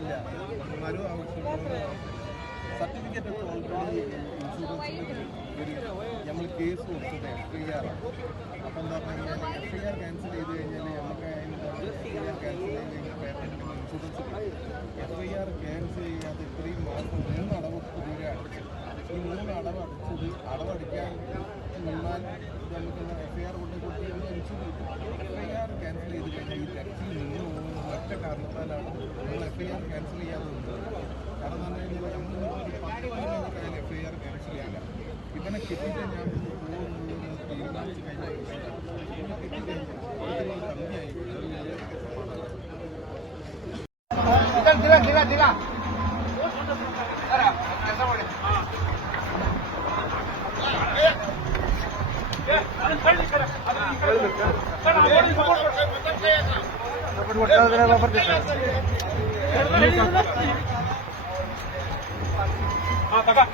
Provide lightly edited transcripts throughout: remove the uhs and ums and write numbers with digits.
ഇല്ല മരു ആവശ്യമുള്ള സർട്ടിഫിക്കറ്റ് ഒക്കെ ഓൾറെഡി ഇൻഷുറൻസിന് നമ്മൾ കേസ് കൊടുത്തത് FIR ആണ്. അപ്പം എന്താ പറഞ്ഞു കഴിഞ്ഞാൽ FIR ക്യാൻസൽ ചെയ്ത് കഴിഞ്ഞാൽ നമുക്ക് FIR ക്യാൻസൽ ചെയ്ത് കഴിഞ്ഞാൽ പേരൻറ്റിന് ഇൻഷുറൻസ് FIR ക്യാൻസൽ ചെയ്യാതെ ഇത്രയും മാസം 3 അടവ് ഇതുവരെ അടച്ചു. ഈ 3 അടവ് അടച്ചത് അടവടയ്ക്കാൻ നിന്നാൽ നമുക്ക് FIR കൊണ്ട് കൊടുത്ത് ഇൻഷുറൻസ് FIR ക്യാൻസൽ ചെയ്ത് കഴിഞ്ഞാൽ ഈ ടാക്സിൽ നിന്ന് പോകുന്ന ഒറ്റ കാരണത്താലാണ് നമ്മൾ FIR ക്യാൻസൽ ചെയ്യാതെ നിന്നത്. കാരണം എന്ന് പറഞ്ഞു കഴിഞ്ഞാൽ നമ്മൾ 10 കൊല്ലം FIR ക്യാൻസൽ ചെയ്യാനില്ല. ഇവനെ കിട്ടിയിട്ട് ഞാൻ പോകുന്നത് തീരുമാനിച്ച് കഴിഞ്ഞാൽ ഇവനെ കിട്ടിക്കഴിഞ്ഞാൽ കമ്മിയായി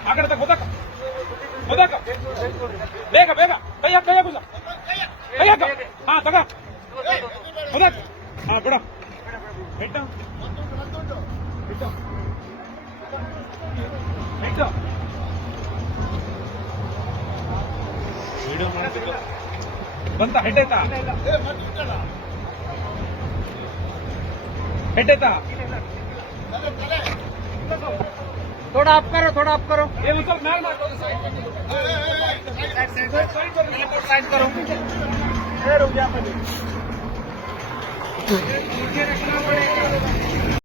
आगे तक उधर ಬೇಗ ಬೇಗ ಕೈಯ ಕೈಯ ಗುಲ್ಲ ಕೈಯ ಹಾ ತಗ ಉದಕ್ ಹಾ ಬಿಡ ಬಿಟ್ಟು ಬಿಟ್ಟು ಬಿಟ್ಟು ವಿಡಿಯೋ ಮಾಡ್ತಿದ್ದ ಬಂತ ಹೆಡ್ ಆಯ್ತಾ ಹೆಡ್ ಆಯ್ತಾ थोड़ा आप करो ये मतलब मैल मार दो साइड करो रुक जा